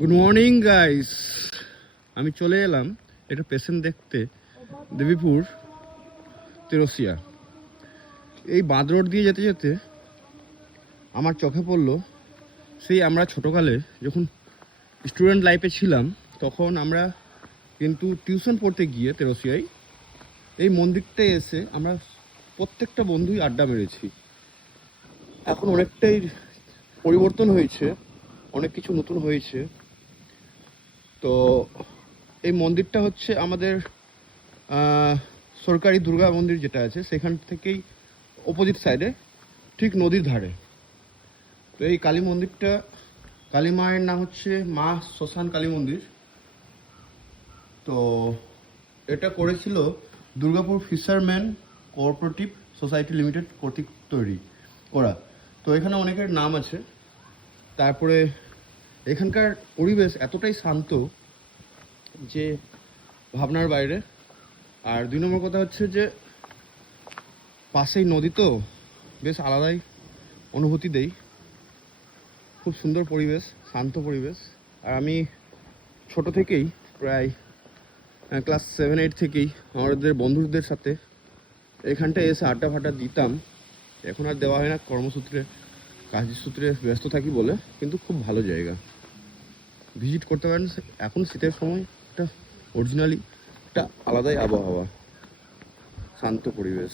Good morning guys, আমি চলে এলাম একটা পেশেন্ট দেখতে দেবীপুর তেরসিয়া। এই বাঁধ রোড দিয়ে যেতে যেতে আমার চোখে পড়লো সেই আমরা ছোটোকালে যখন স্টুডেন্ট লাইফে ছিলাম, তখন আমরা কিন্তু টিউশন পড়তে গিয়ে তেরসিয়ায় এই মন্দিরটায় এসে আমরা প্রত্যেকটা বন্ধুই আড্ডা মেরেছি। এখন অনেকটাই পরিবর্তন হয়েছে, অনেক কিছু নতুন হয়েছে। তো এই মন্দিরটা হচ্ছে আমাদের সরকারি দুর্গা মন্দির যেটা আছে সেখান থেকেই অপোজিট সাইডে, ঠিক নদীর ধারে। তো এই কালী মন্দিরটা, কালী মায়ের নাম হচ্ছে মা শ্মশান কালী মন্দির। তো এটা করেছিল Durgapur fisherman cooperative society limited কর্তৃক তৈরি করা। তো এখানে অনেকের নাম আছে। তারপরে এখানকার পরিবেশ এতটাই শান্ত যে ভাবনার বাইরে। আর 2 নম্বর কথা হচ্ছে যে পাশেই নদী, তো বেশ আলাদাই অনুভূতি দেই। খুব সুন্দর পরিবেশ, শান্ত পরিবেশ। আর আমি ছোট থেকেই, প্রায় ক্লাস 7-8 থেকেই আমাদের বন্ধুদের সাথে এখানটায় এসে আড্ডা ফাড্ডা দিতাম। এখন আর দেওয়া হয় না, কর্মসূত্রে কাজের সূত্রে ব্যস্ত থাকি বলে। কিন্তু খুব ভালো জায়গা, ভিজিট করতে পারেন। এখন শীতের সময় একটা অরিজিনালি একটা আলাদাই আবহাওয়া, শান্ত পরিবেশ।